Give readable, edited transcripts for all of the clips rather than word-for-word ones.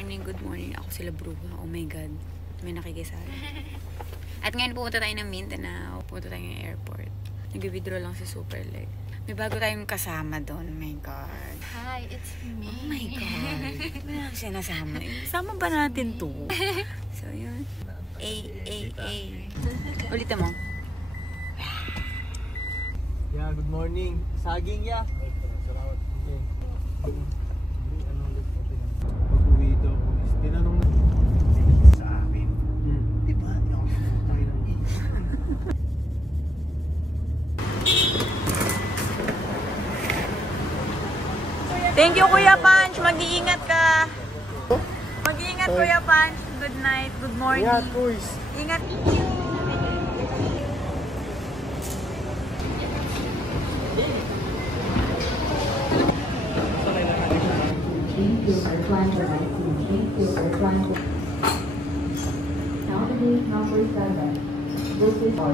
good morning. Ako sila Bruha. Oh my God. May nakikisala. At ngayon pupunta tayo ng Mindanao. Pupunta tayo ng airport. Nag-withdraw lang si Super Leg. May bago tayong kasama doon. Oh my God. Hi, it's me. Oh my God. May lang siya nasama. Sama ba natin to? So, yun. Ulitin mo. Yeah, good morning. Saging ya. Salamat. Pag-uwi daw ko is tinanong na sa amin. Diba? Yung tayo ng Thank you, Kuya Punch. Mag-iingat ka. Mag-iingat, Kuya Punch. Good night. Good morning. Yeah, boys. Ingat. Number 7. This is our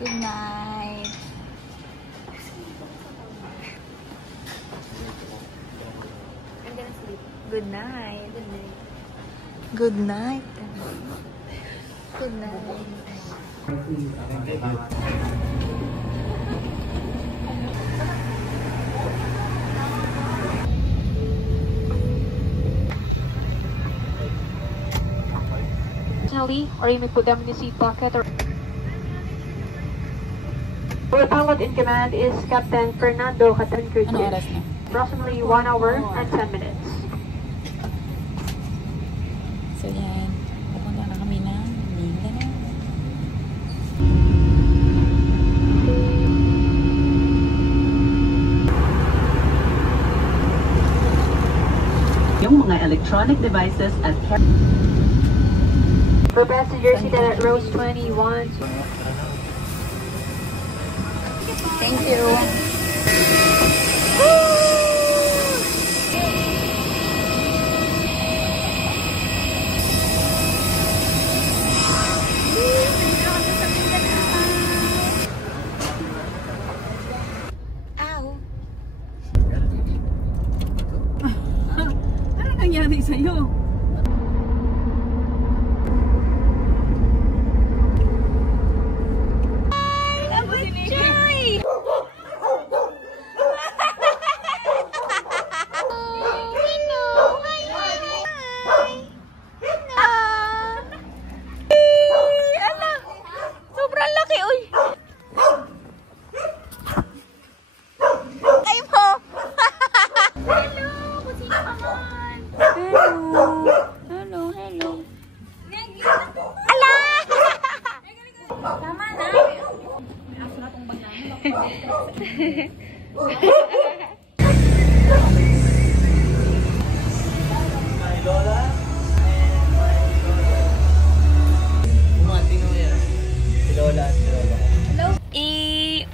Good night. I'm gonna sleep. Good night. Good night. Good night. Good night. or you may put them in the seat pocket. Or our pilot in command is Captain Fernando Catancurti. Ano oras na? Approximately 1 hour and 10 minutes. So yan. Papunta na kami ng Mindanao. Yung mga electronic devices at For passengers seated at rows 21. Thank you. Ow. Ano nangyari sa'yo?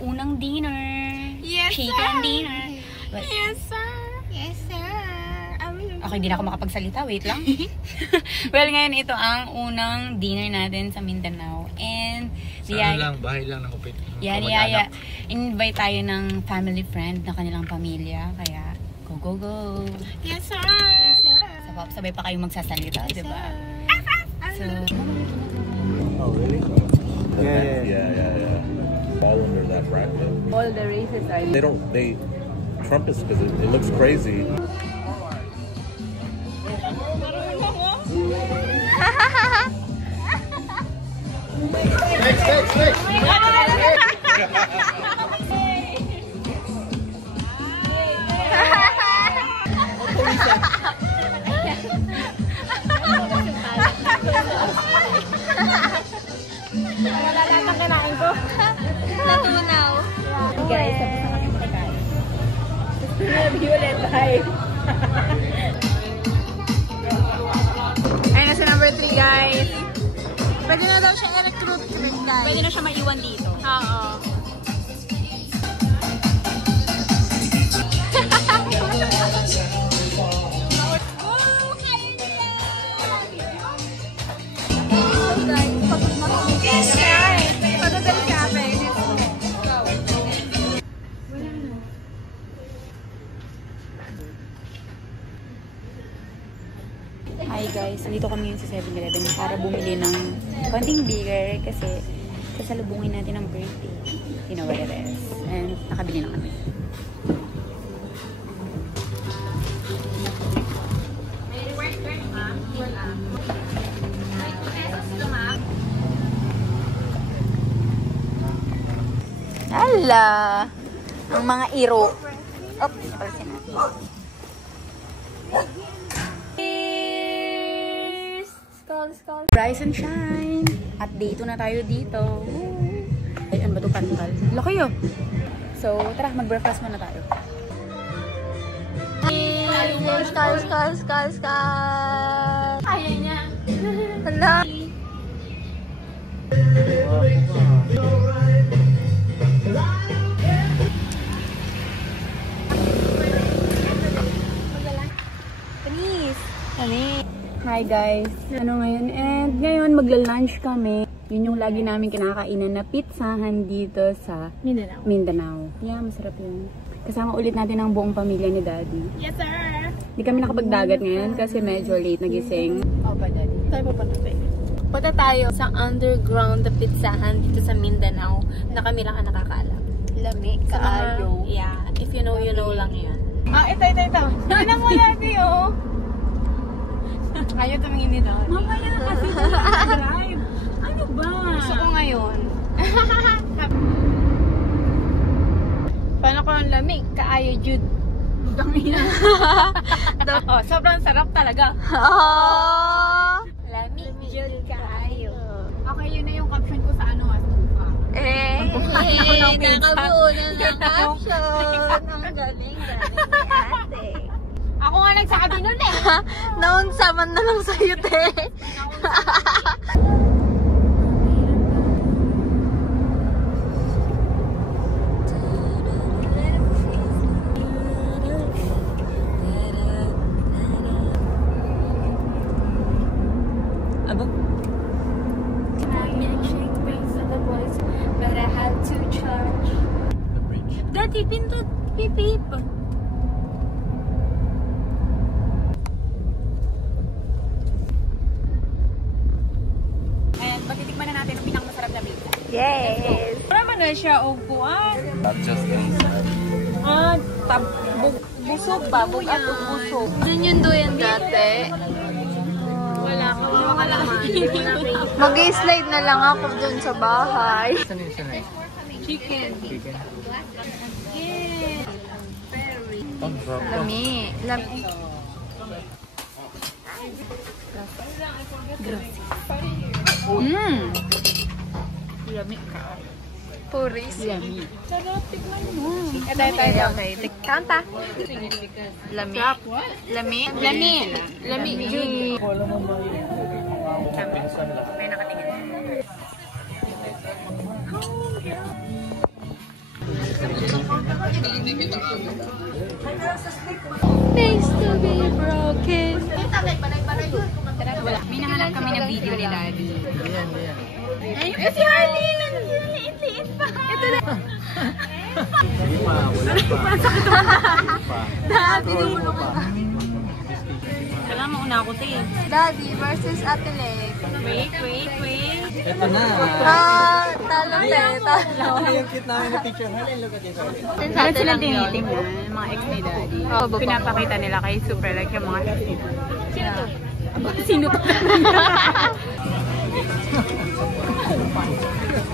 Unang dinner. Yes, Chicken dinner. But, Yes, sir. Yes, sir. okay, di na ako makapagsalita. Wait lang. Well, ngayon ito ang unang dinner natin sa Mindanao. And, bahay lang na kupit. yan, invite tayo ng family friend na kanilang pamilya. Kaya, go. Yes, sir. Yes, sir. Sabay pa kayong magsasalita, di ba? So, Oh, really? Yeah. Fall under that bracket. All the races are... Trump is, because it looks crazy. Natunaw. guys, tapos na kami makakain. Violet, hi. Ayun na sa number 3, guys. Pwede na daw siya i-recruit, guys. Pwede na siya maiwan dito. Oo. Okay. guys, dito kami yun sa 7-Eleven para bumili ng konting bigger kasi sasalubungin natin ang birthday. You know what it is. And nakabili na kami. Hala! Ang mga iro. Oops, napalasin natin. Cheers! Skull, skull. Rise and shine! At dito na tayo dito. Ay, ano ba ito? Pantal. Laki yun. So, tara, mag-breakfast muna tayo. Skull, skull, skull, skull! Ayaw niya. Hala! Hi guys! Ano ngayon? And ngayon magla-lunch kami. Yun yung lagi namin kinakainan na pizzahan dito sa Mindanao. Yeah, masarap yun. Kasama ulit natin ang buong pamilya ni Daddy. Yes, sir! Hindi kami nakapagdagat ngayon kasi medyo late nagising. Opa, Daddy. Tayo pa na ba? Punta tayo sa underground na pizzahan dito sa Mindanao na kami lang ang nakakaalam. Lami, Kaayo. Yeah. If you know lang yan. Ah, ito. Tignan mo Daddy, oh! Ayaw tumingin ni Daddy. Mamaya na kasi drive. Ano ba? Gusto ko ngayon. Paano ko ang lamig? Kaayo, Jude. Dami na. Oh, sobrang sarap talaga. Lamig, Jude, kaayo. Okay, yun na yung caption ko sa ano, Nakabuo na ng caption. Ang galing ni ate. Ako nga nagsabi nun eh. Naunsaman na lang sa'yo, te. Abo? But I had to charge. Daddy, pindot. Pipip. Patitikman na natin ang pinakamasarap na pizza. Yes! Para na siya o kuan. Not just inside. Busog ba? Busog. Doon yung duyan dati. Wala ka. Wala ka. Mag-slide na lang ako dun sa bahay. Chicken. Lami. Lami ka. Puris. Lami. Sarap, tignan mo. Ito. Okay. Kanta. Lami. Lami. Lami. Lami. Jude. May nakatingin. Face to be broken. May nahanap kami ng video ni Daddy. Ay, si Harley! Liit pa! Ito na! Daddy, binulong ko. Kailangan mauna ako, te. Daddy versus Ate Leg. Wait. Ito na. Talo te, talo. Yung cute namin na picture. Look at this. Saan sila tinitingnan? Mga ex ni Daddy. Pinapakita nila kay Super like yung mga ex ni Daddy. Sino to?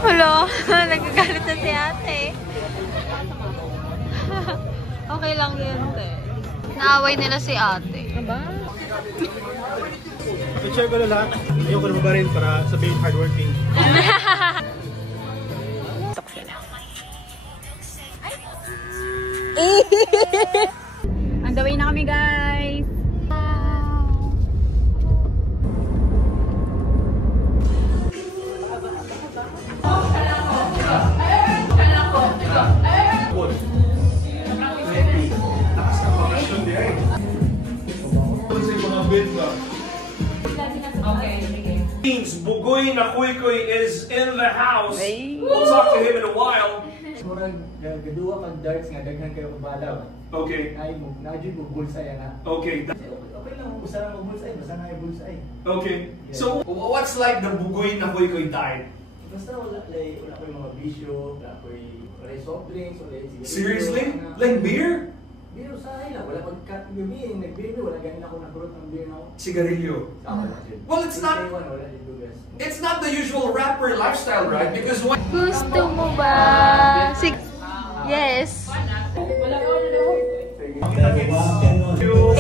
Hello, nagagalit na si ate. Okay lang yun, te. Naaway nila si ate. I-share ko na lahat. Ayoko na ba rin para sabihin hardworking. Tok sila. On the way na kami, guys. Bugoy na Kuy is in the house. We'll talk to him in a while. murag gaduwa kag darts nga daghan kayo kabalaw. Okay. Ay mo nadyo mo bulsay ana. Okay. Okay lang mo usa mo bulsay, basta na bulsay. Okay. So, what's like the bugoy na koy diet? Basta wala koy mga bisyo, wala soft drinks, wala cigarillo. Seriously? Like beer? Beer usahay lang, wala pagkat gabi, nag-beer wala ganin ako nagrot ng beer na ako. Sigarilyo. Well, it's not. It's not the usual rapper lifestyle, right? Because when Gusto mo ba? Yes. Thank you!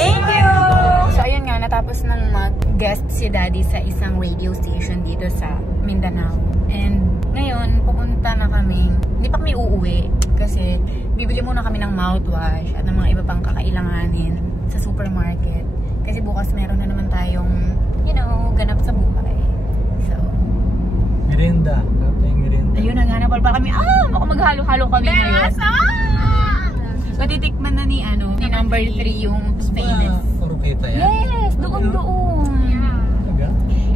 So, ayun nga, natapos ng mag-guest si Daddy sa isang radio station dito sa Mindanao. And ngayon, pupunta na kami. Hindi pa kami uuwi kasi bibili muna kami ng mouthwash at ng mga iba pang kakailanganin sa supermarket. Kasi bukas meron na naman tayong, you know, ganap sa buhay. So, Merinda. Merinda. ayun na nga, napalpa kami. Baka maghalo-halo kami ngayon. Patitikman na ni number 3 yung famous. Puro kita yan? Yes! Doon.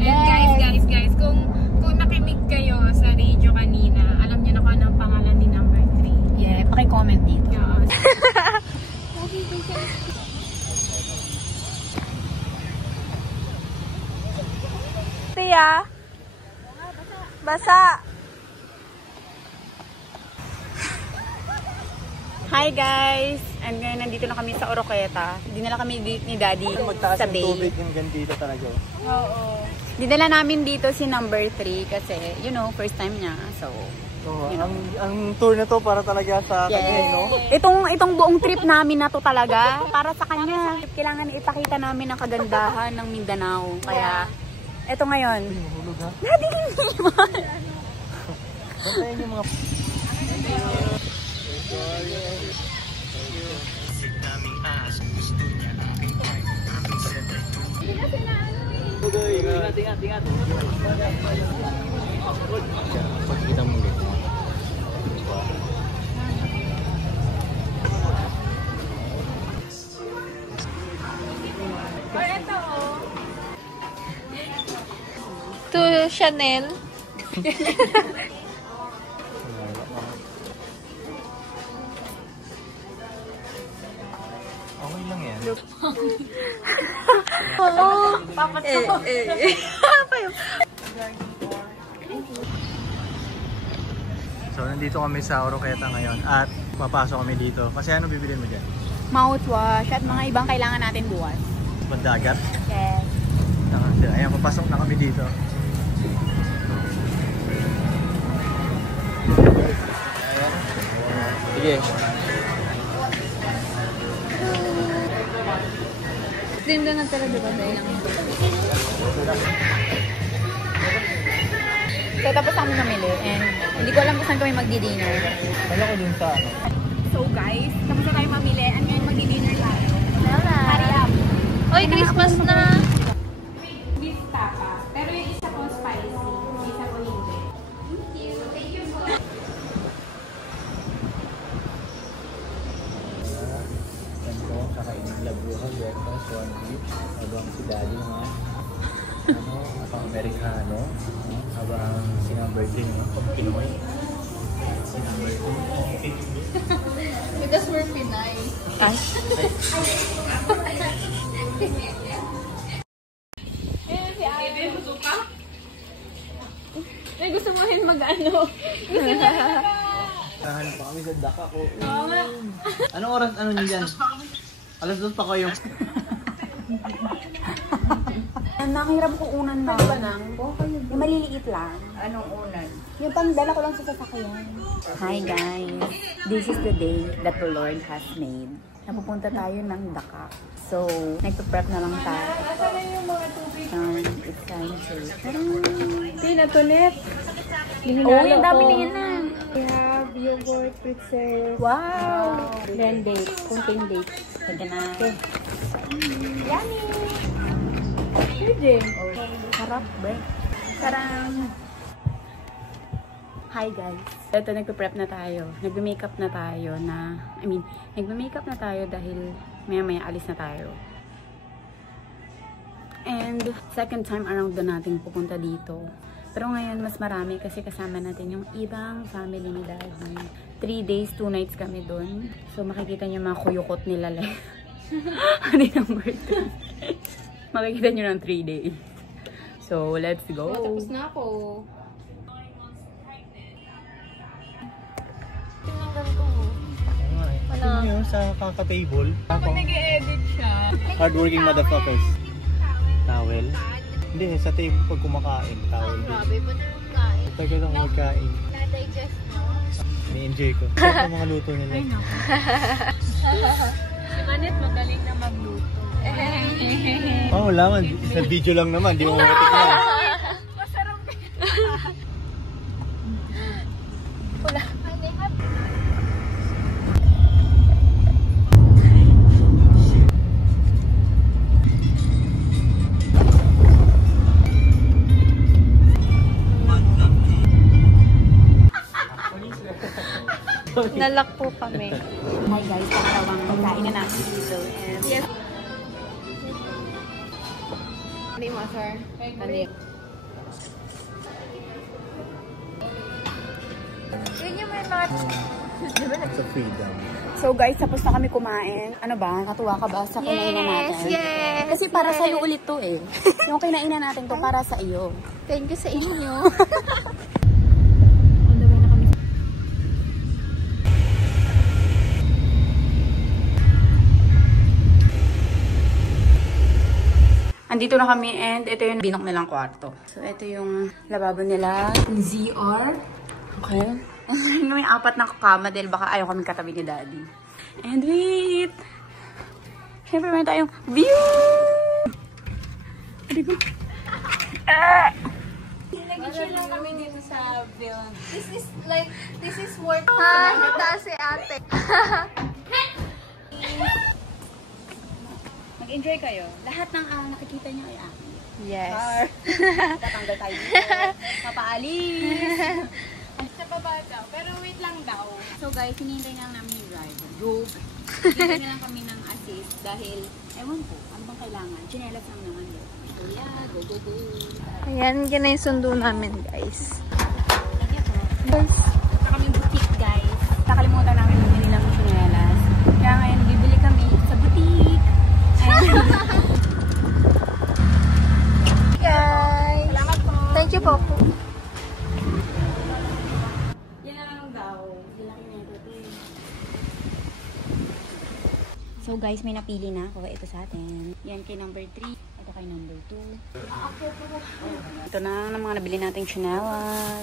And guys, kung nakinig kayo sa radio kanina, alam niyo na kung anong pangalan ni number 3. Yeah, paki-comment dito. Tia. Basa. Hi guys! And ngayon nandito na kami sa Oroqueta. Dinala kami ni Daddy Magtaas sa ng bay. tubig yung gandito talaga. Oo. Dinala namin dito si number 3 kasi, you know, first time niya. So, Ang tour na to para talaga sa kanya, no? Itong buong trip namin na to talaga, para sa kanya. Kailangan ipakita namin ang kagandahan ng Mindanao. Kaya, eto ngayon. Mahulog ha? Daddy, hindi naman. Bantayan yung mga... Ingat. Pagkita mo ulit. To Chanel. Okay lang yan. Oo. So, nandito kami sa Oroqueta ngayon at papasok kami dito. Kasi ano bibilin mo dyan? Mouthwash at mga ibang kailangan natin bukas. Pandagat? Yes. Ayan, papasok na kami dito. Sige. Stream doon na talaga ba dahil lang. So, tapos kami namili and hindi ko alam kung saan kami magdi-dinner. Wala ko dun sa ano. So guys, tapos na tayo mamili and ngayon magdi-dinner tayo. Hurry up! Oy, Christmas na! Beef tapa. Pero yung isa po spicy, yung isa po hindi. Thank you po. Yan po, kakainin labuhan, breakfast, one beef. Habang si Daddy nga, Amerikano. Habang si number 3, Pinoy. Si number 2. Because we're Pinay. May gusto mo rin mag-ano? Tahan pa kami sa daka ko. Anong oras niyo dyan? Alas 2 pa kayo. Nakahirap ko unan na. Ano ba nang? Yung maliliit lang. Anong unan? Yung pangdala ko lang sa sasakyan. Hi guys! This is the day that the Lord has made. Napupunta tayo ng Dakak. So, nagpa-prep na lang tayo. And it's time to... Pinatulit. Oh, yung dami tingin na. We have yogurt, pretzel, Wow! then date, contain date. Ganda na. Yummy! Pwede. Harap, bre. Sarang... Hi guys. Ito, nagpe-prep na tayo. Nagbe-makeup na tayo na... nagbe-makeup na tayo dahil maya-maya alis na tayo. And second time around na natin pupunta dito. Pero ngayon mas marami kasi kasama natin yung ibang family ni Daddy. 3 days, 2 nights kami doon. So, makikita niyo mga kuyukot nila lang. Hindi number 3. Makikita niyo ng 3 days. So, let's go. Tapos na ako. Tinanggal ko. Ito mo yun sa kaka-table. Kapag nag-edit siya. Hardworking motherfuckers. Towel? Hindi, sa table pag kumakain. Towel din. Grabe, ba't na magkain? Tagal ako magkain. Na-digest mo? Ni-enjoy ko. Sarap ang mga luto nila. Si Manit magaling na magluto. Oh, wala man. Sa video lang naman. Di mo makatik na. Masarap. Wala. Nalak po kami. Hi guys, pangalawang pagkain na natin dito. Yes. Hindi mo, sir. Hindi. Yun yung may mga... It's a freedom. So guys, tapos na kami kumain. Ano ba? Natuwa ka ba sa kinainan natin? Yes! Kasi para sa'yo ulit to eh. Yung kinainan natin to para sa iyo. Thank you sa inyo. Andito na kami and ito yung binok nilang kwarto. So ito yung lababo nila. ZR. Okay. May 4 na kama dahil baka ayaw kami katabi ni Daddy. And wait! Siyempre meron tayong view! Diba? Nag-chill lang kami dito sa build. This is more... nagtaas si ate. Mag-enjoy kayo. Lahat ng nakikita niyo ay akin. Yes. Tatanggal tayo dito. Papaalis. Sa baba daw. Pero wait lang daw. So guys, hinihintay na lang namin yung driver. Joke. Hinihintay na lang kami ng assist dahil, ewan ko, ano bang kailangan? Chinelas lang naman yun. So yeah, go, go, go. Ayan, yan na yung sundo namin, guys. Guys, punta kami boutique, guys. Nakalimutan namin bumili ng chinelas. Kaya ngayon, bibili kami sa boutique. Guys! Salamat po. Thank you po. Yan lang daw. So guys, may napili na. Kuha ito sa atin. Yan kay number 3. Ito kay number 2. Ito na ang mga nabili nating chinelas.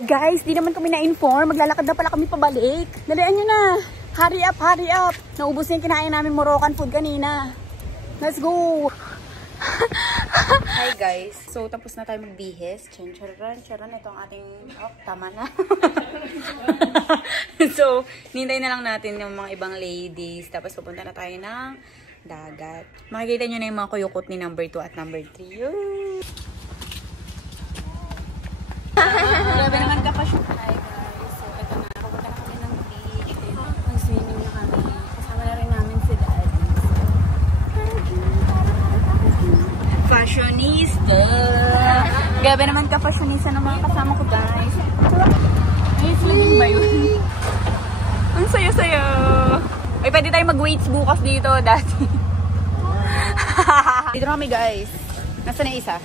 Guys, di naman kami na-inform. Maglalakad na pala kami pabalik. Dalian nyo na. Hurry up, hurry up. Naubos na yung kinain namin Moroccan food kanina. Let's go. Hi guys. So, tapos na tayo magbihis. Charan. Ito ang ating... Oh, tama na. So, nintay na lang natin yung mga ibang ladies. Tapos, pupunta na tayo ng dagat. Makikita nyo na yung mga kuyukot ni number 2 at number 3. Grabe naman ka pa siya. Hi guys. So, ito na. Pupunta na kami ng beach. Mag-swimming na kami. Kasama na rin namin si Daddy. Fashionista. Grabe naman ka fashionista ng mga kasama ko, guys. Ay, slimming ba yun? Ang saya-saya. Ay, pwede tayo mag-weights bukas dito, Daddy. Dito na kami, guys. Nasaan na isa?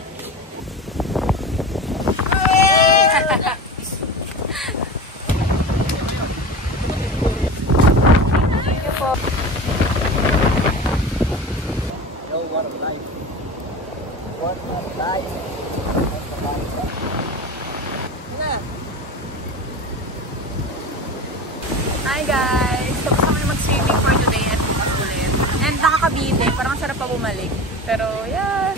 Hi guys! Tapos kami mag-swimming for today at bukas ulit. And nakakabite, parang sarap pa bumalik. Pero yeah!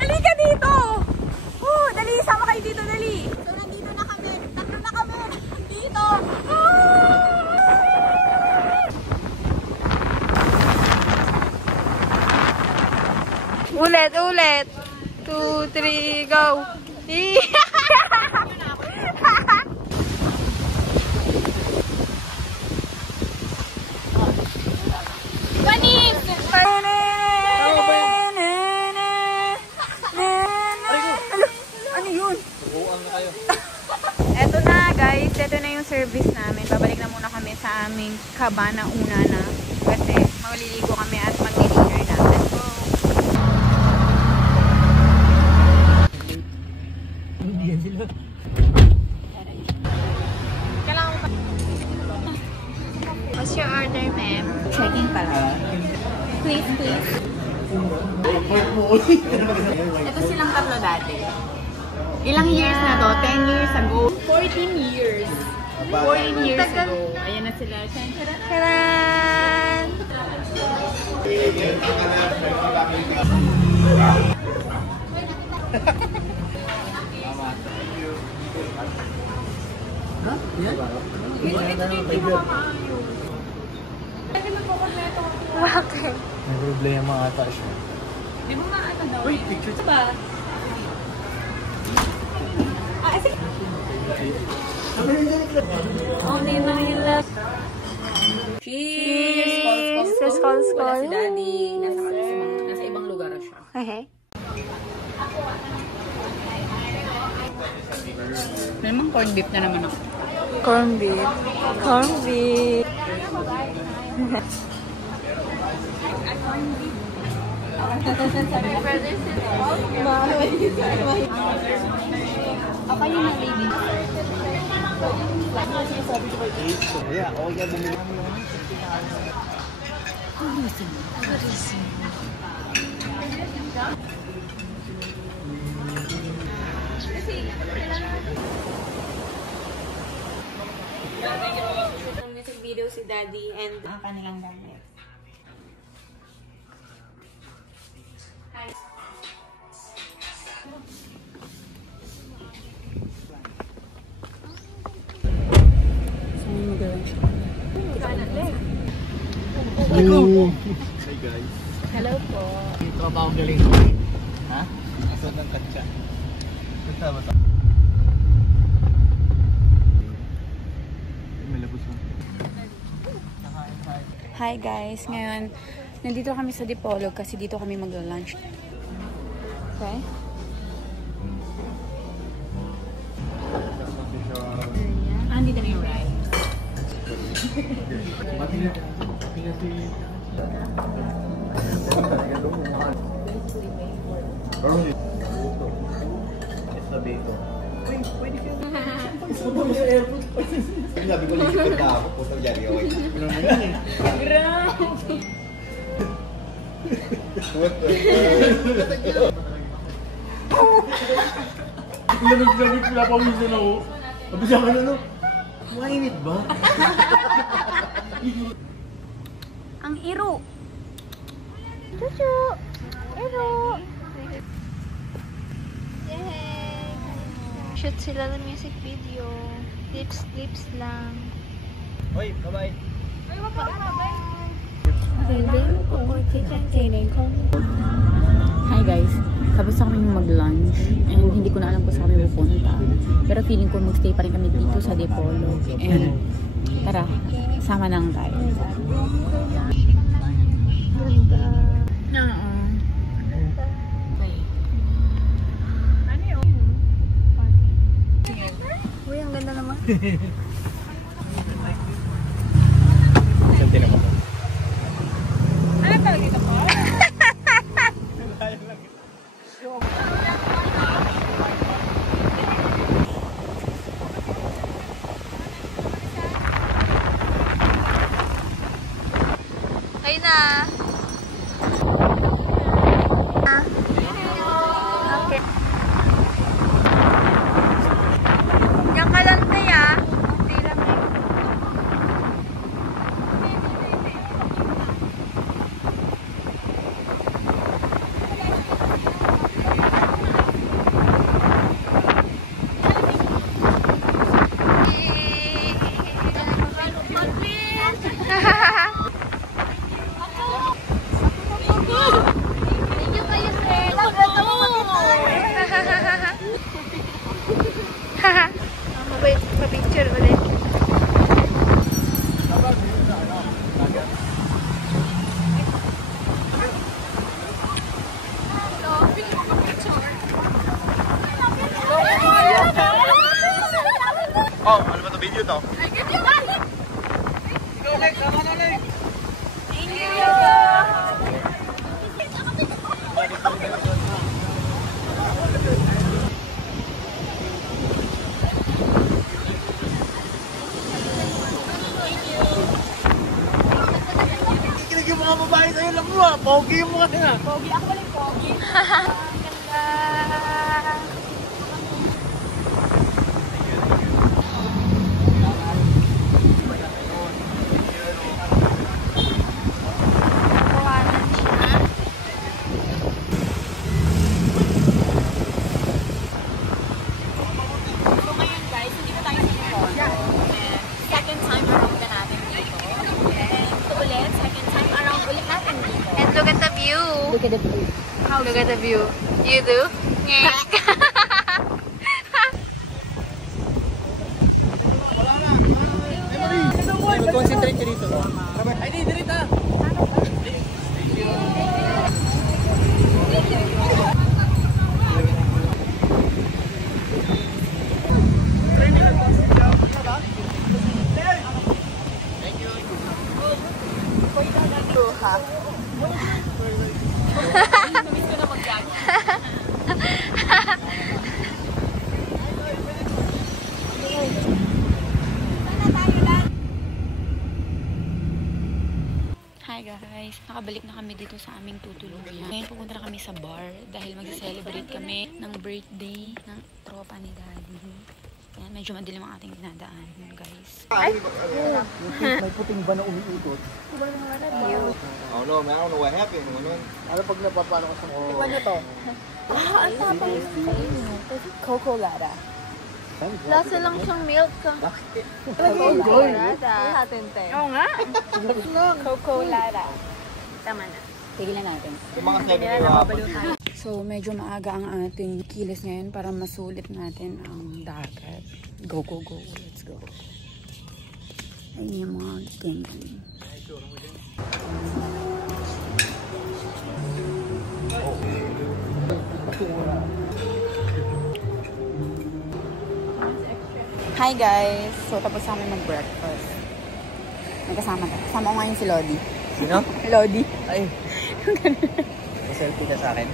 Halika dito! Dali! Sama kayo dito, dali! So, nandito na kami. Tatlo na kami. Dito! Ulit. 2, 3, go! sa aming cabana una na. Kasi maliligo kami at mag-dinner na. Let's go! What's your order, ma'am? Checking pala. Please, please. Ito silang tatlo dati. Ilang years na to? 10 years ago? 14 years. 14 years ago. Ayan na sila. Charan! Bakit? May problema ata siya. Di mo maata daw. Wait, picture ba? Sige. Only na yung love. Cheers! Cheers, call. Wala si Daddy. Nasa ibang lugar siya. Okay. May mga corned beef na naman ako. Corned beef. Corned beef. Ako yung na-baby. Yeah, all yan bumili. Music video si Daddy and ang kanilang gamit. Hey guys. Hello po. Ito ba ang galing? Ha? Asan ang katsa? Kasama sa... May labos mo. Hi guys, ngayon nandito kami sa Dipolog kasi dito kami magla-lunch. Okay? Andito na yung rice. Dito. Pwede ka. Sabi sa airport. Sabi ko lang na ako. Putang yari ako. Lamig-lamig pala pa minsan ako. Sabi sa akin ano? Mainit ba? Ang iro. Chuchu! Hello! Shoot sila ng music video. Lips lang. Hoy, bye-bye. Hi guys, tapos na kami mag-lunch and hindi ko na alam kung saan kami pupunta. Pero feeling ko magstay pa rin kami dito sa Dipolog. And tara, sama nang tayo. Ganda. Oo. Uy, ang ganda naman. Saan tinama mo? Ano talaga ito po? Ayun na. Okay. Diyan ka lang na ya. Hindi lang eh. Wait, pa-picture ulit. Oh, ano ba ito video to? Kinig yung mga babae sa'yo lang mo. Pogi mo ka na. Pogi. Ako lang pogi. Ganda. Nakuhanan siya. So ngayon guys, hindi na tayo sa Toronto. And second time around na natin dito. And ito ulit, second time around ulit natin dito. And look at the view. Look at the view. Look at the view. You do? Concentrate ka dito. Ay, di, dirita. Hi guys! Nakabalik na kami dito sa aming tutuluyan. Ngayon pupunta na kami sa bar dahil mag-celebrate kami ng birthday ng tropa ni Daddy. Yan, medyo madilim ang ating dinadaan, guys. May puting ba na umiikot? Oh no, man, I don't know what happened. Ano pag napapano ka sa mga... Ano to? Ang tapa yung sa inyo. Coco Lara. Lasa lang siyang milk. Coco Lara. Natin, te. Oo nga. Coco Lara. Tama na. Tigilan natin. Yung mga 7 So, medyo maaga ang ating kilos ngayon para masulit natin ang dagat. Go, go, go. Let's go. Ayun yung mga gang-gang. Hi guys! So, tapos kami mag-breakfast. Nagkasama tayo. Kasama ko ngayon si Lodi. Sino? Lodi. Ay. Selfie ka sa akin.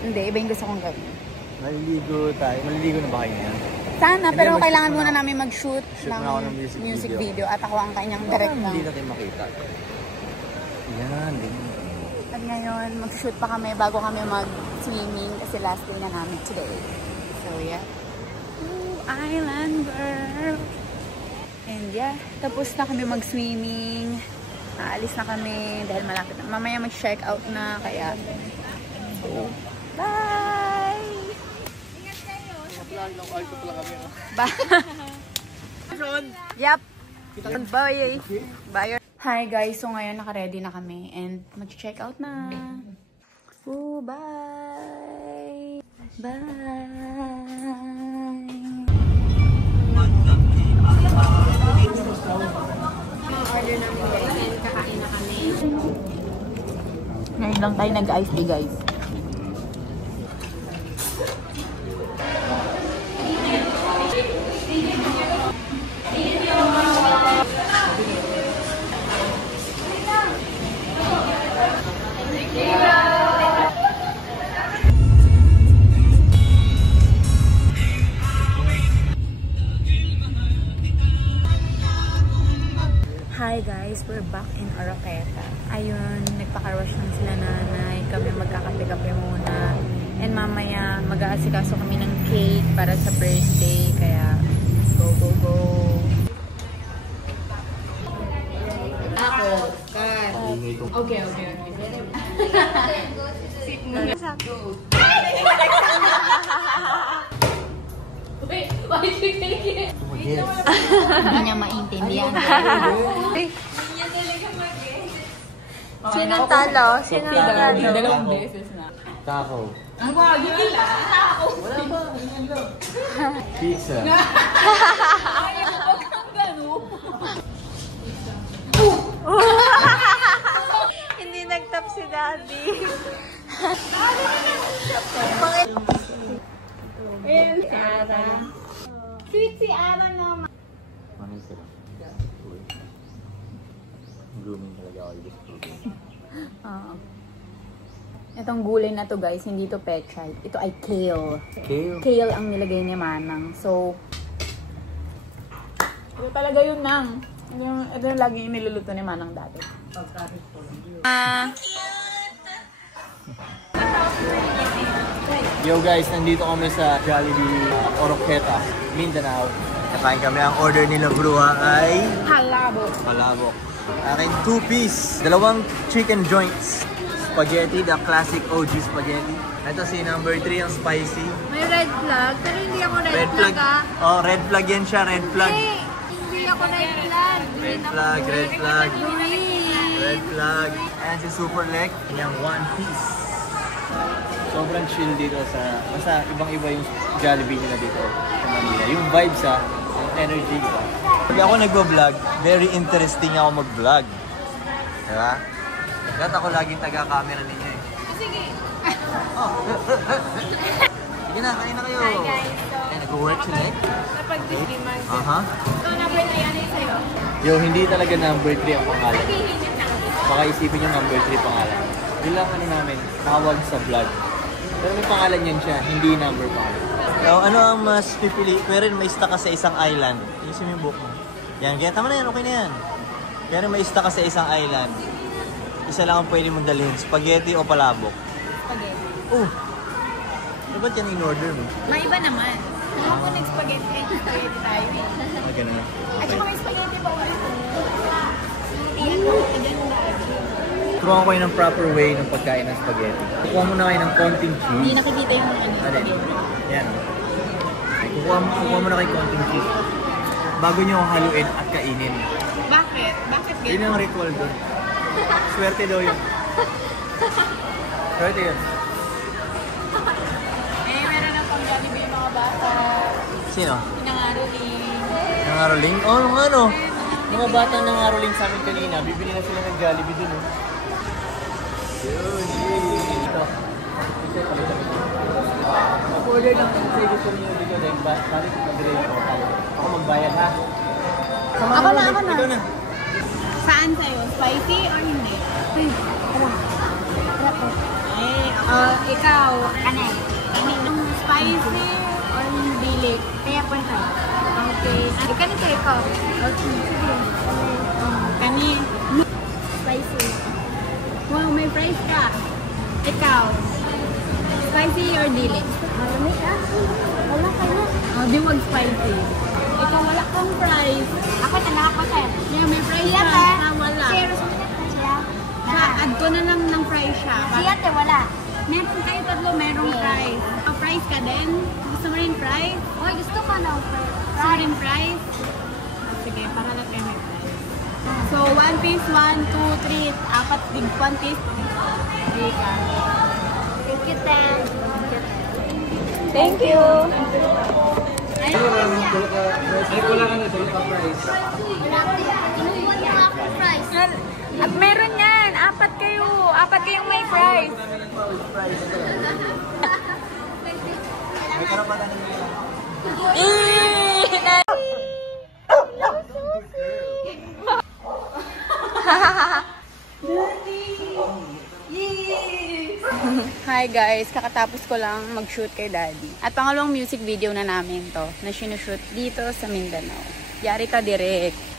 Hindi, iba yung gusto kong gawin. Maliligo tayo. Maliligo na ba kayo niyan? Sana, Hindi, pero mag-shoot kailangan muna muna ako. namin mag-shoot Shoot na ako ng music video. At ako ang kanyang direct na. Hindi natin makita. Yan. At ngayon, mag-shoot pa kami bago kami mag-swimming kasi last day na namin today. So, yeah. Ooh, island girl! And yeah, tapos na kami mag-swimming. Aalis na kami dahil malapit na. Mamaya mag-check out na, kaya... So, bye! Bye! Yep! Bye! Bye! Hi guys! So ngayon naka-ready na kami and mag-check out na. Oh, bye! Bye! Order namin guys and kakain na kami. Ngayon lang tayo nag-ice tea guys. Hi guys, we're back in Oroqueta. Ayun, nagpaka-rush lang sila nanay. Kami magkakape-kape muna. And mamaya, mag-aasikaso kami ng cake para sa birthday. Kaya, go, go, go! Ako, cut. Okay. Sit muna. Wait, why did you take it? Hindi niya maintindihan. Sino talo? Sino talo? Dalawang beses na. Taco. Ang wagi nila. Wala ba? Pizza. Hindi nagtap si Daddy. Ayan si Ara. Sweet si Ara naman. grooming talaga ako. Just grooming. Oo. Itong gulay na to guys, hindi to pechay. Ito ay kale. Kale? Kale ang nilagay ni Manang. So, ito talaga yun nang. Ito yung lagi niluluto ni Manang dati. Yo guys, nandito kami sa Jollibee Oroqueta, Mindanao. Nakain kami. Ang order nila Bruha ay Halabo. palabok. Akin 2-piece, 2 chicken joints. Spaghetti, the classic OG spaghetti. Ito si number 3, ang spicy. May red flag, pero hindi ako red, Red flag flag. ah. Oh, red flag yan siya, red flag. Hindi ako red flag. Red flag, red flag. Green. Red flag. Ayan si Super Leg. Kanyang 1 piece. Sobrang chill dito sa... Basta ibang-iba yung Jollibee nila dito sa Manila. Yung vibes yung energy. Pag ako nagbo-vlog, very interesting ako mag-vlog. Diba? Lahat ako laging taga-camera ninyo eh. Sige. Oh. Sige na, kain na kayo. Hi guys. Ayan, nag-work sila eh. Napag-disliman. Aha. So, number 3, ano yung sa'yo? Yo, hindi talaga number 3 ang pangalan. Baka isipin yung number 3 pangalan. Yun lang ano namin, tawag sa vlog. Pero may pangalan yan siya, hindi number pangalan. So, ano ang mas pipili? Pero may ista ka sa isang island. Isin mo yung book mo. Yan, kaya tama na yan, okay na yan. Pero may ista ka sa isang island. Isa lang ang pwede mong dalhin, spaghetti o palabok. Spaghetti. Oh! Ano ba't yan in-order mo? May iba naman. Kung ako nag-spaghetti, spaghetti tayo eh. Ah, ganun. At saka may spaghetti pa ulit. Hindi ako maganda. Turuan ko kayo ng proper way ng pagkain ng spaghetti. Kukuha muna kayo ng konting Hindi cheese. nakikita yung spaghetti. Yan. Kukuha muna kayo konting cheese. Bago nyo haluin at kainin. Bakit? Bakit Yun ang ritual doon. Swerte daw yun. Swerte yun. Eh, meron na pang Jollibee yung mga bata. Sino? Pinangaroling. Nangaroling? Oh, nung ano? Mga bata nangaroling sa amin kanina. Bibili na sila ng Jollibee dun, oh. Yun, ito. Mag-order lang kung sa'yo gusto niyo dito dahil balik mag-direct ko. Ako magbayad, ha? Ako na. Ikaw na. Saan sa'yo? Spicy or hindi? Ikaw, kanay. Kaninong spicy or dili? Kaya po ito. Okay. Kanito ikaw? Kani. Spicy. Wow, may price ka. Ikaw. Spicy or dili? Malamig ah. Wala ka na. Oh, di wag spicy. Ikaw wala kang price. Ako na ako sir. Yeah, may price ka. Wala. Add ko na lang ng price siya. Siyate, wala. Meron kayo tatlo, merong price. Price ka din? Gusto mo rin price? Hoy, gusto ko na. Gusto mo rin price? Sige, para lang kayo may price. So, 1 piece, 1, 2, 3, 4, big 1 piece. Big ka. Thank you, Ten. Thank you! Ay, wala ka na sa price. Inuwan mo ako price. At meron yan! 4 kayo! 4 kayong may price! May karapatan nila. Hi guys, kakatapos ko lang mag-shoot kay Daddy. At pangalawang music video na namin to, na sinushoot dito sa Mindanao. Yari ta direct.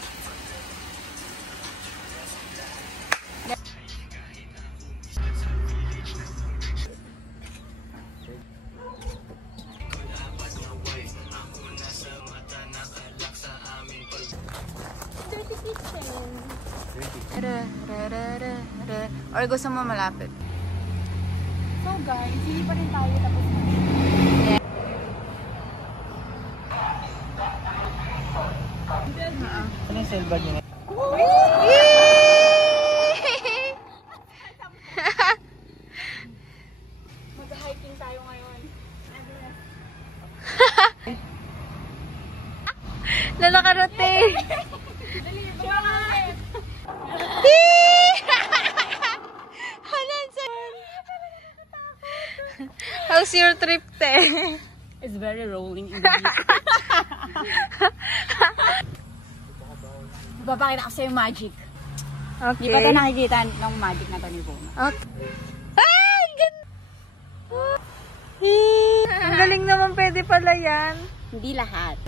Or gusto mo malapit? So guys, hindi pa rin tayo tapos na. Ano yung silver niya? Mag-hiking tayo ngayon. Lalakarote. How's your trip, te? It's very rolling in the deep. Babakita ko sa'yo magic. Hindi pa ito nakikita ng magic na to ni Boma. Okay. Ay! Ang galing naman, pwede pala yan. Hindi lahat.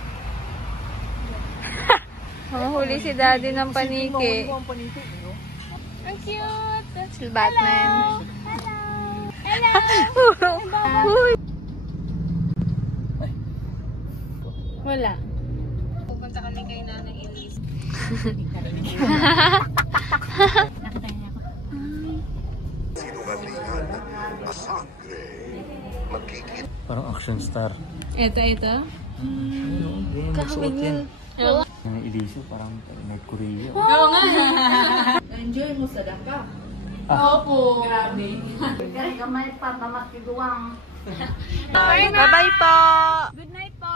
Mahuli si Daddy ng paniki. Ang cute! Si Batman. Hello! Uy! Wala. Pupunta kami kay Nanay Elise. Nakita niya ako. Parang action star. Ito. Kakabing yun. Yung Elise, parang North Korea. Oo nga. Enjoy mo sa daka. Opo. Grabe. Kaya gamay pa, mamakiguang. Bye-bye po. Good night po!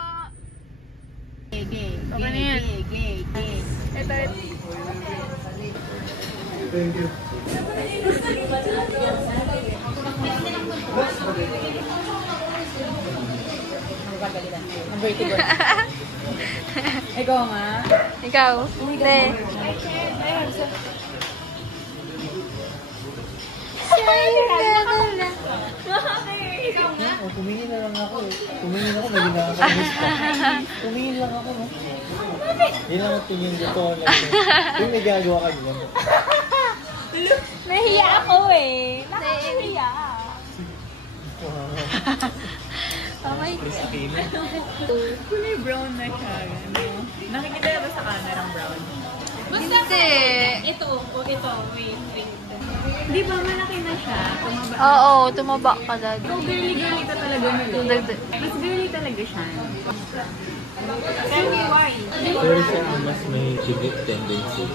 Okay na yan. Ito. Number 2 ba? Ikaw nga. Ikaw. Hindi. Oh, tumingin na lang ako eh. Tumingin ako, may ginagawa pa. Tumingin lang ako, no? Yun lang ang tingin ko to. Yung may gagawa ka dyan. Nahiya ako eh. Nakahiya. Kamay. Kulay brown na siya. Ano? Nakikita na ba sa camera ang brown? Hindi. Ito. Wait. Di ba malaki na siya? Tumaba. Oo, tumaba ka, Daddy. So, girly ka talaga nila. Mas girly talaga siya. Tell me why. Pero siya mas may debit tendency.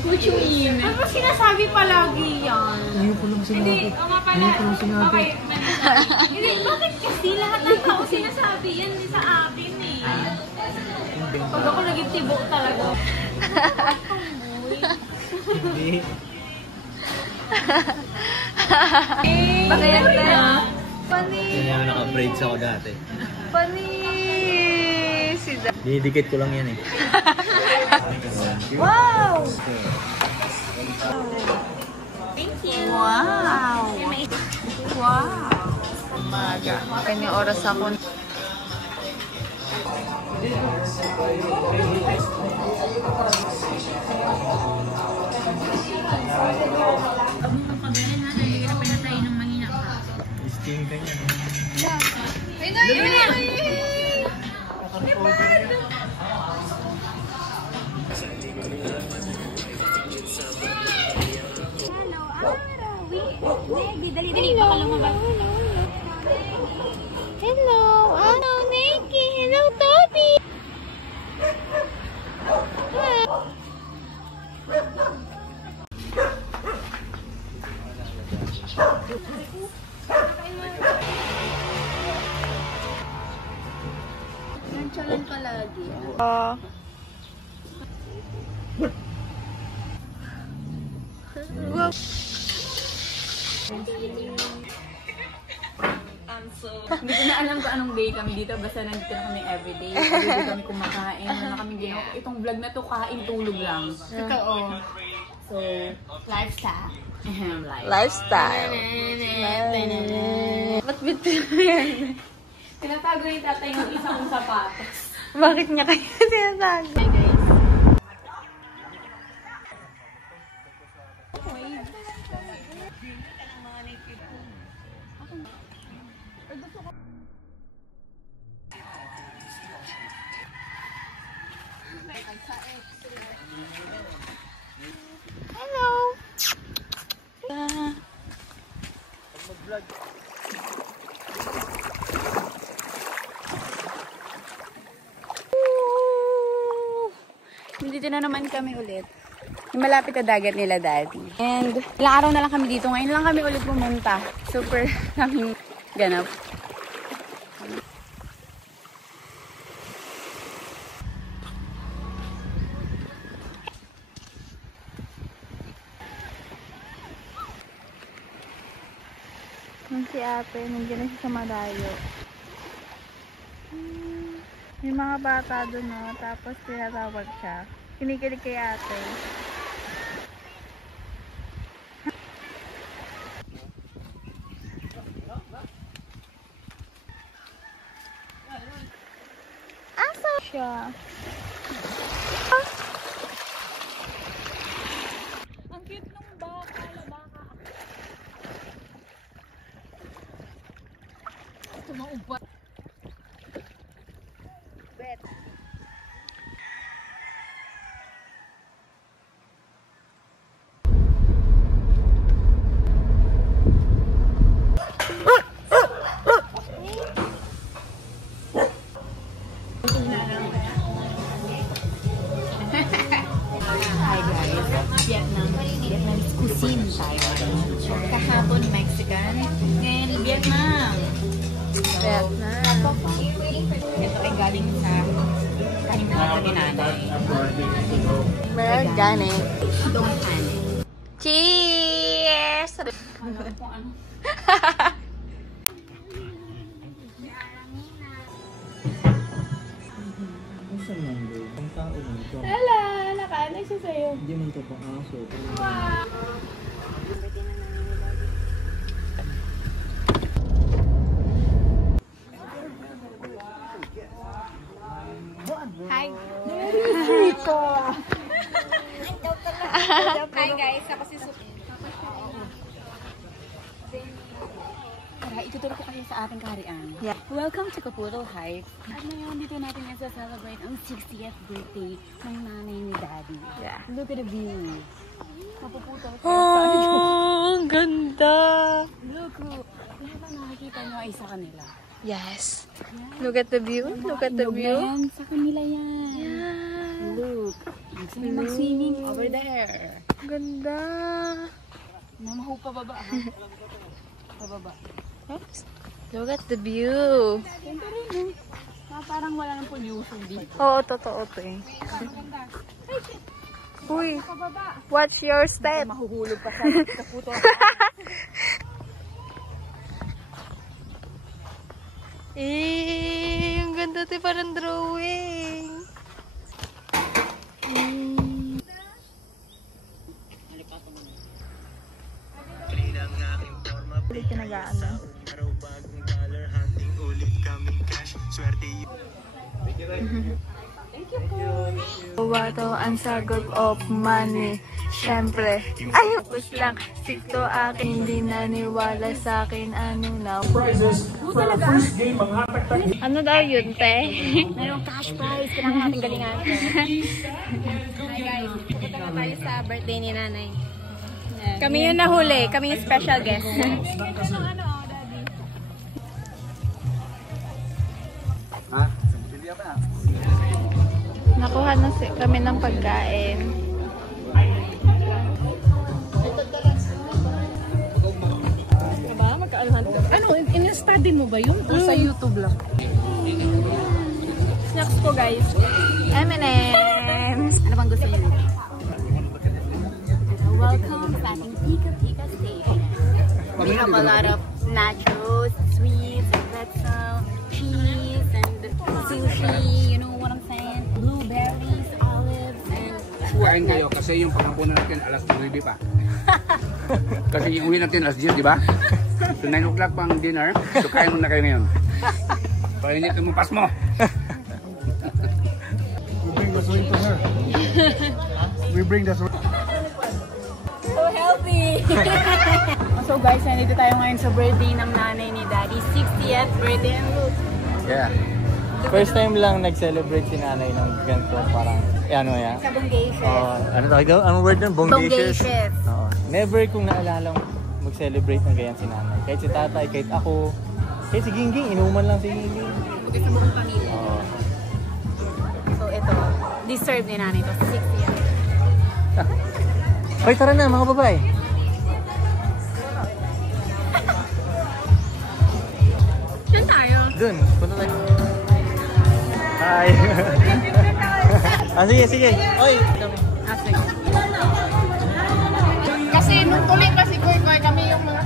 What you mean? Ano sinasabi palagi yan? Ngayon ko lang sinabi. Hindi, o nga pala. Ngayon ko lang sinabi. Okay, hindi, bakit kasi lahat ng tao sinasabi yan sa akin eh. Pag ako naging tibok talaga. Hindi. Bakit na? Pani. Kaya naka-braids ako dati. Pani. Si Daddy. Dinidikit ko lang yan eh. Wow! Thank you. Wow! Wow! Umaga. Kanya oras ako. Sting ka niya. Dali, baka lumabas. Hello! Hello, Nikki! Hello, Toby! Nonchalant ka lagi. Hindi ko na alam kung anong day kami dito. Basta nandito na kami everyday. Dito kami kumakain. Wala kami ginawa. Itong vlog na to, kain, tulog lang. Totoo. So, lifestyle. Lifestyle. Ba't bitin mo yan? Tinatago yung tatay ng isa kong sapatos. Bakit niya kayo sinasabi? Hello! Dito na naman kami ulit. Yung malapit na dagat nila, Daddy. And ilang araw na lang kami dito. Ngayon lang kami ulit pumunta. Super kaming ganap. Yung si ate, nandiyan na siya sa malayo. May mga bata doon, no? Tapos tinatawag siya. Kinikilig kay ate. Ang cute ng baka. Baka. Tumaubat. Bet. Vietnamese cuisine tayo. Kahapon Mexican, ngayon Vietnam. Ito ay galing sa kalimutan ni nanay. Mergane. Don't pan. Cheers! Hala, nakaano siya sa'yo. Hindi man ito pang aso. Hi. Hi guys, ako si Suki. Tara, ituturo ko kayo sa ating kaharian. Yeah. Welcome to Kaputol Heights. At ngayon, dito natin i-celebrate ang 60th birthday ng nanay ni Daddy. Yeah. Look at the view. Mapuputol ka. Oh, ang ganda! Look, lahat na nakikita nyo ay sa kanila. Yes. Look at the view. Look at the Ilog na view. yan, sa kanila yan. Yeah. Look. Mag-swimming over there. Ganda. Namahu pa baba ha? Pababa. Oops. Look at the view. Ganda rin parang wala ng pollution dito. Oo, totoo to eh. Uy, watch your step. Mahuhulog pa sa puto. Ang ganda to, parang drawing. Ulit kinagaan na. Wato ang sagot of money. Siyempre, ay, bus lang. Sikto akin, hindi naniwala sa akin. Ano na? Ano daw yun, te? Mayroong cash prize. Kailangan natin galingan. Hi guys, pupunta na tayo sa birthday ni nanay. Kami yung nahuli. Kami yung special guest. Nakuha na kami ng pagkain. Ano, in-study mo ba yun? O sa YouTube lang? Snacks ko, guys. M&M's. Ano bang gusto niyo? Welcome sa ating Pika Pika Station. We have a lot of nachos, sweets, pretzel, cheese, and sushi. You know what I'm saying? Blueberries, olives, and Kuhain kayo kasi yung panghapunan natin alas 9 pa. Kasi yung uwi natin alas 10, di ba? So 9 o'clock pang dinner, so kain muna kayo ngayon. Para hindi tumupas mo. We bring the swing. so healthy! So guys, nandito tayo ngayon sa birthday ng nanay ni Daddy. 60th birthday. And look, Yeah. First time lang nag-celebrate si nanay ng ganito. Parang, ano yan? sa Bungacious. Ano tawag daw? Anong word doon? Bongacious? Bungacious. Oo. Never kong naalalang mag-celebrate ng ganyan si nanay. Kahit si tatay, kahit ako. Kahit si Gingging, inuman lang si Gingging. Buti sa buong pamilya. Oo. So ito, deserve ni nanay to. 60th. Hoy, tara na mga babae. Saan tayo? Dun, punta tayo. Hi. Sige, sige. Oy, kami. Kasi nung tuli pa si Koy kami yung mga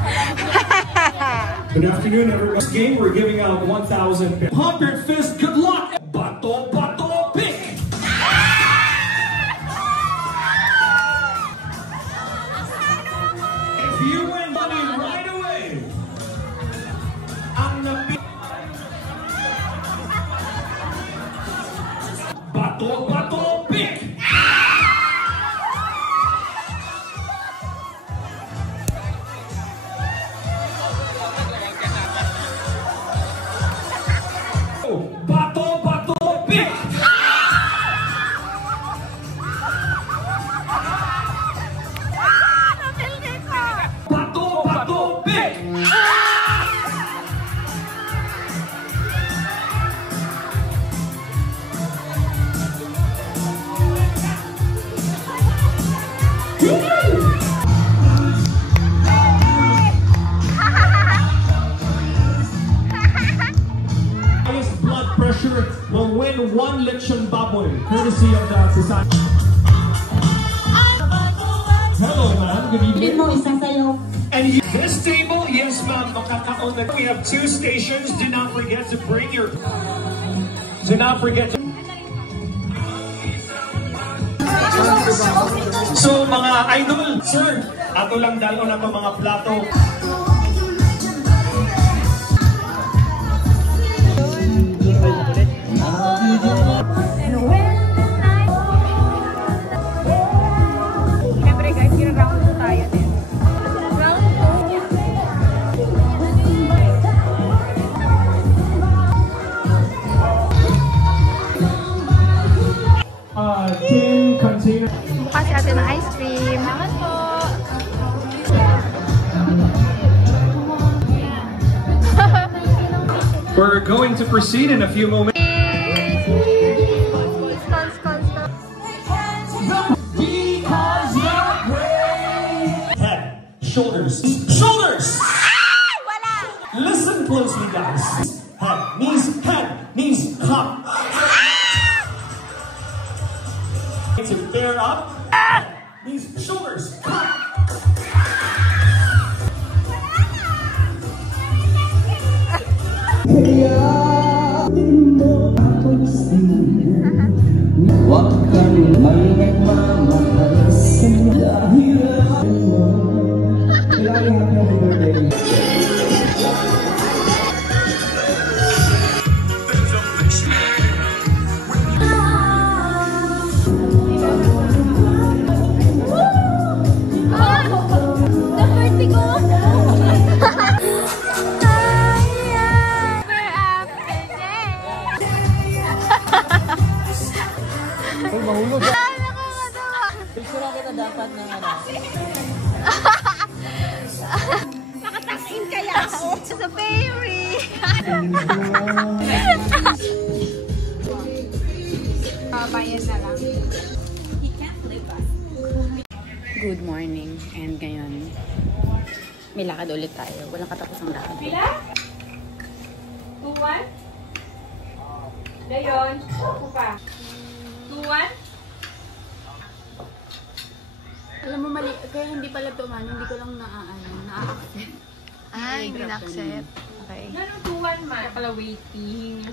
Good afternoon, everyone. This game, we're giving out 1,000. 100 fist, good luck. Bato, bato, pick. If you win money right away, ang napi... Bato, bato, pick! Bato, bato, pick! Bato, bato, pick! Highest blood pressure will win 1 lechon baboy, courtesy of the society. Hello, ma'am. Good evening. And this table, yes, ma'am. We have 2 stations. Do not forget to bring your. Do not forget to. So, mga idol, sir, ato lang dalon na to mga plato. Siyempre guys, round 2 tayo din. Round 10 container. Bukas si ate ng ice cream. Salamat po. We're going to proceed in a few moments. Head, shoulders, shoulders! Listen closely, guys. Head, knees, hop. To bear up, knees, shoulders, hop. Picture kita dapat ng ano. Nakatakin kaya ako sa baby. Bayan na lang. Good morning. And ngayon, may lakad ulit tayo. Walang katapusang lakad. Pila? 2-1? Gayon. Ako pa. 2-1? Alam mo, mali. Kaya hindi pala tumano. Hindi ko lang na-accept. Ay, hindi na-accept. Okay. Ganun 2-1 man. Kaya pala waiting.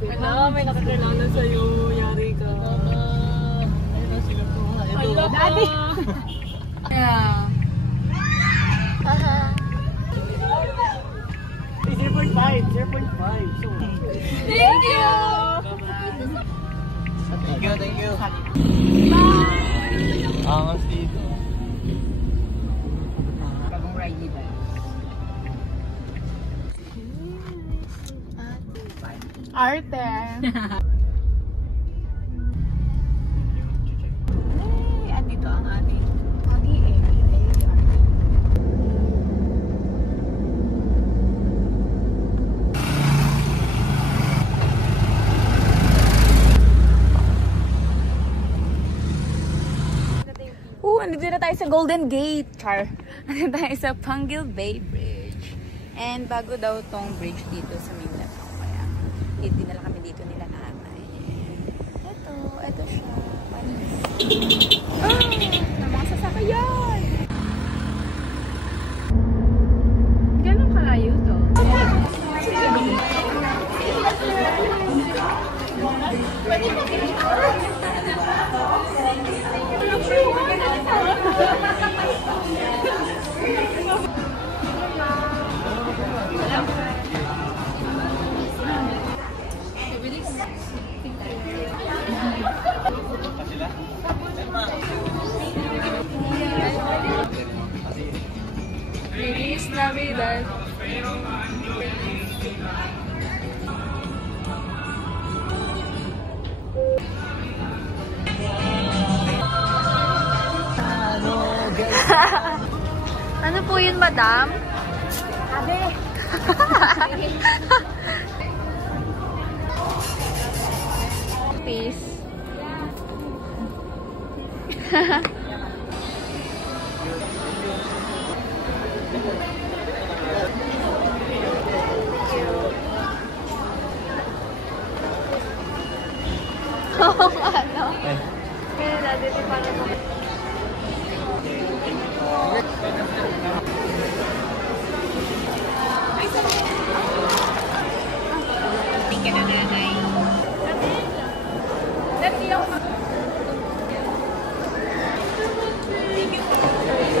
Hello, may nakakilala sa'yo. Yari ka. Hello, Daddy. Yeah. 0.5. So. Thank you. Thank you. Angas dito. Bagong ride dito. Arte. Ay, andito ang ating andito na tayo sa Golden Gate. Char. Andito tayo sa Panguil Bay Bridge. And bago daw tong bridge dito sa Mindanao. Kaya dinala kami dito nila nanay. Ito siya. Ng mga sasakayan. Ganun kalayo to. Feliz Navidad. Ano po yun, madam? Ade. Peace. Oo, ano? Kaya natin yung parang Tingin na nanay.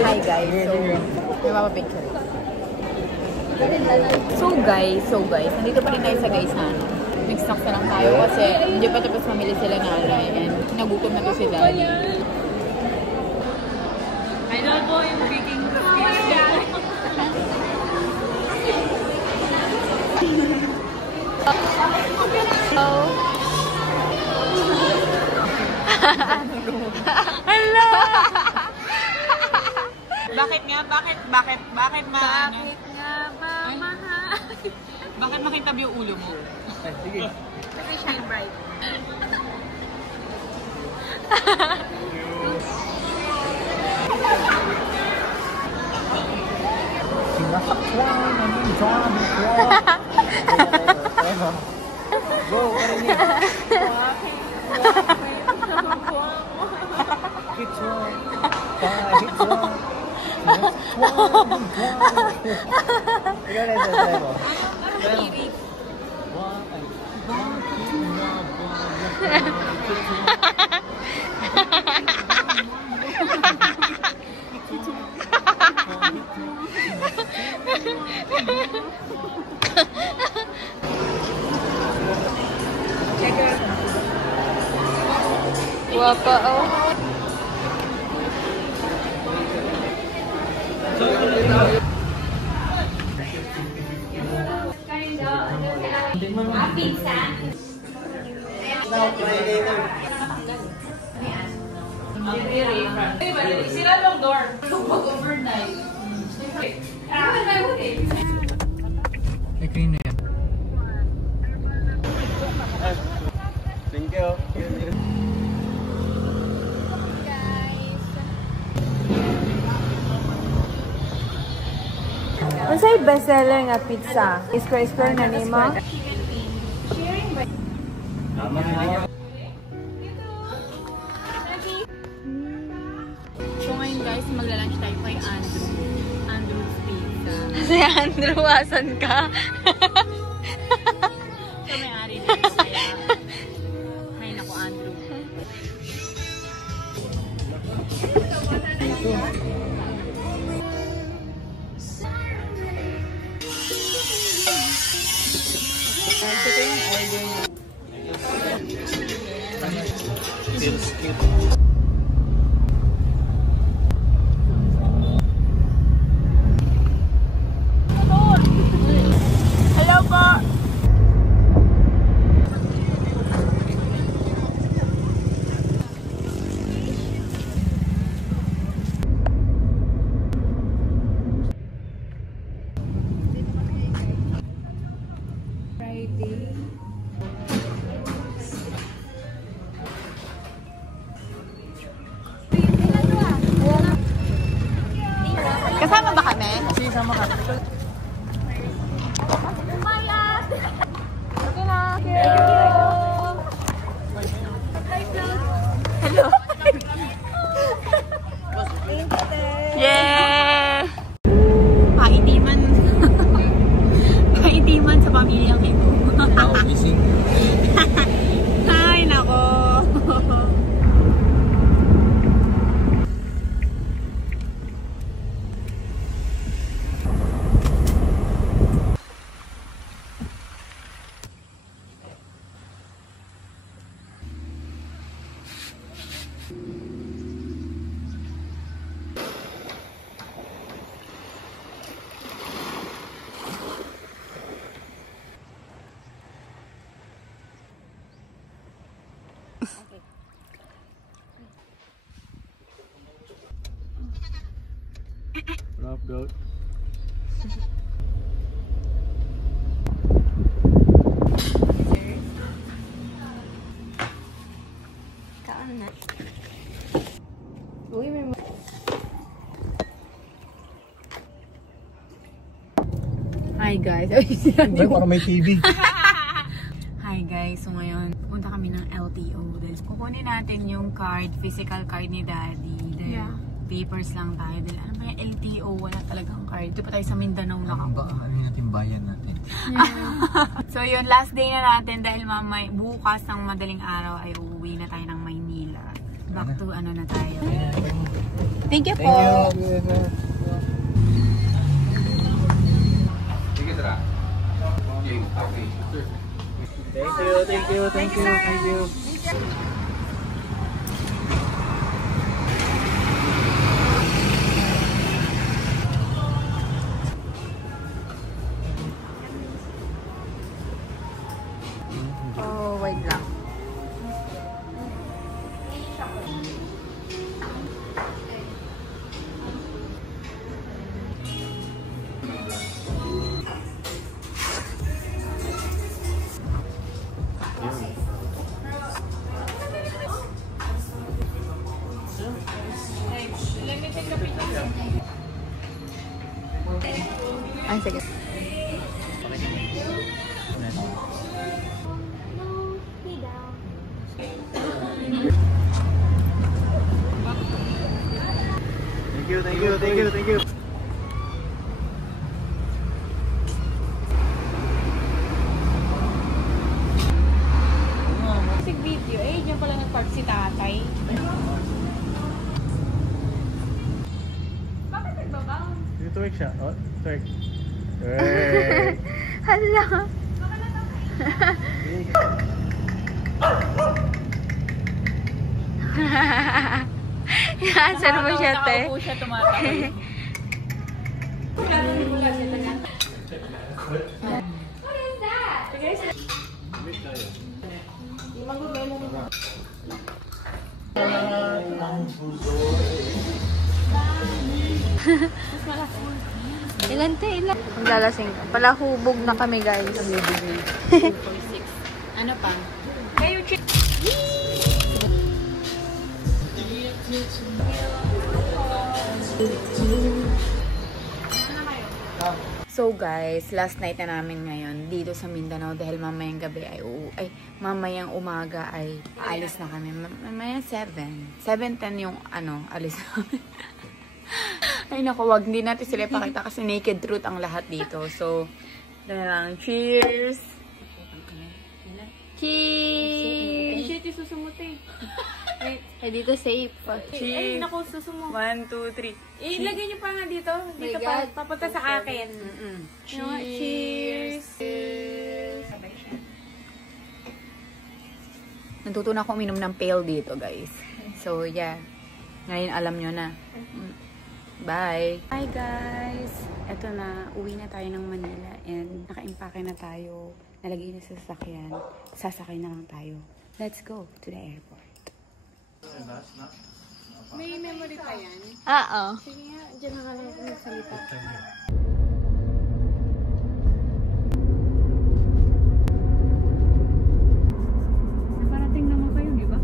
Hi guys, so may mapapicture. So guys, nandito pa rin tayo sa Gaisan. Nag-stock na lang tayo kasi hindi pa tapos mamili sila nanay and nagutom na to si daddy. Idol po yung baking Hello! Bakit nga? Bakit nga ba, mahal? Bakit makintab yung ulo mo? Sige. Kasi shine bright. Go, Guwapa, oh. Sila lang door. Pag overnight. Ay, kayo na yan. Thank you. Ano sa'yo bestseller nga pizza? Square na nimo? So ngayon guys, magla-lunch tayo kay Andrew. Andrew's Pizza. Si Andrew, asan ka? So may-ari na yun. Kaya, hay naku Andrew. Ito yung order niya. Hello po! Kasama ba kami? Sige, sama ka. Hello. Yeah! Paitiman. Paitiman sa pamilyang ito. Gising. Rough goat. Kaon na. Uy, may Hi guys. Ay, parang may TV. Hi guys. So ngayon, punta kami ng LTO. Dahil kukunin natin yung card, physical card ni Daddy. Dahil papers lang tayo. Dahil ano ba yung LTO? Wala talagang card. Dito pa tayo sa Mindanao nakakuha. Ano natin bayan natin? So yun, last day na natin dahil mamay, bukas ng madaling araw ay uuwi na tayo ng Maynila. Back to ano na tayo. Thank you po. Sige, tara. Okay. Thank you. Oh, wait lang. Ay, sige. Thank you. Music video. Eh, dyan pala nag-park si tatay. Bakit nagbabaw? Twerk siya. Oh, twerk. Twerk. Hala. Saan mo siya, te? Nakaupo siya, tumatawid. Ilan, te? Ilan? Maglalasing ka. Palahubog na kami, guys. Ano pa? So guys, last night na namin ngayon dito sa Mindanao dahil mamayang gabi ay mamayang umaga ay alis na kami. Mamayang 7. 7:10 yung alis namin. Ay naku, wag, hindi natin sila ipakita kasi naked truth ang lahat dito. So, lang, cheers! Cheers! Shit, isusumuti. Dito safe. Cheers! Ay, naku, susumo. 1, 2, 3. Ilagay niyo pa nga dito. Dito My pa, God. papunta sa akin. Cheers! Natuto na ako uminom ng pale dito, guys. So, yeah. Ngayon, alam nyo na. Bye! Hi, guys! Eto na, uwi na tayo ng Manila and naka-impake na tayo. Nalagay na sa sasakyan. Sasakay na lang tayo. Let's go to the airport. May memory pa yan? Oo. Sige nga, dyan na nga lang ako magsalita. Parating naman kayo, di ba?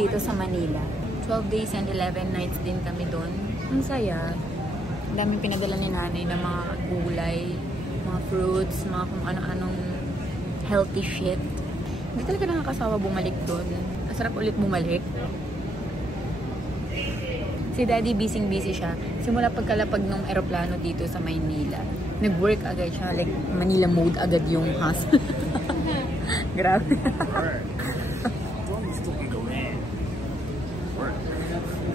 dito sa Manila. 12 days and 11 nights din kami doon. Ang saya. Ang daming pinadala ni nanay ng mga gulay, mga fruits, mga kung ano-anong healthy shit. Hindi talaga nakakasawa bumalik doon. Masarap ulit bumalik. Si Daddy busy siya. Simula pagkalapag ng eroplano dito sa Maynila. Nag-work agad siya. Like, Manila mode agad yung hustle. Grabe.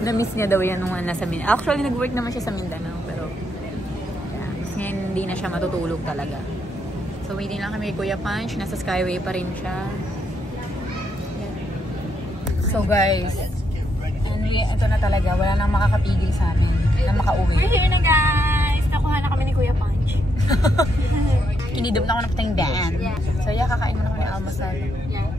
Na-miss niya daw yan nung nasa Mindanao. Actually, nag-work naman siya sa Mindanao. Pero, yeah. Ngayon, hindi na siya matutulog talaga. So, waiting lang kami kay Kuya Punch. Nasa Skyway pa rin siya. So, guys. And ito na talaga. Wala nang makakapigil sa amin na makauwi. We're here na, guys! Nakuha na kami ni Kuya Punch. Kinidom na ako ng patang daan. Yeah. So, yeah, kakain muna kami ng almusal. Yeah.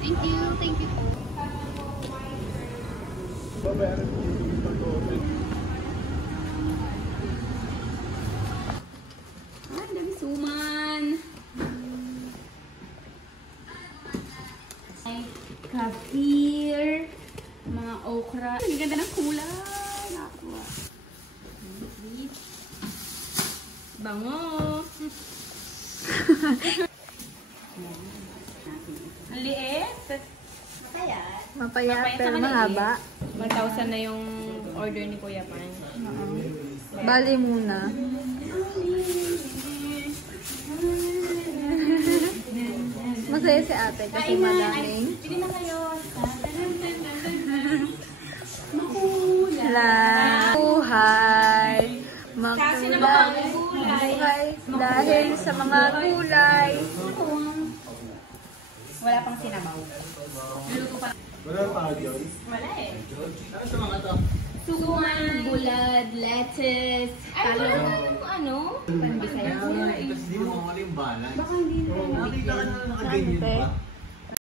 Thank you. Thank you. Ah, dami suman. Ay, kafir, mga okra. Ang ganda ng kulay. Nakuha. Bango. Ang liit. Mapayat, pero mahaba. 1,000 na yung order ni Kuya Pan. Bali muna. Masaya si ate kasi madaming. Pili na kayo. Buhay. Makulay. Dahil sa mga gulay. Wala pang sinabaw. Wala eh. Ano sa mga to? Suman, bulad, lettuce, ano? Pandisaya. Tapos di mo mawala yung balance. Baka hindi na. Nakita ka na nakaganyan pa.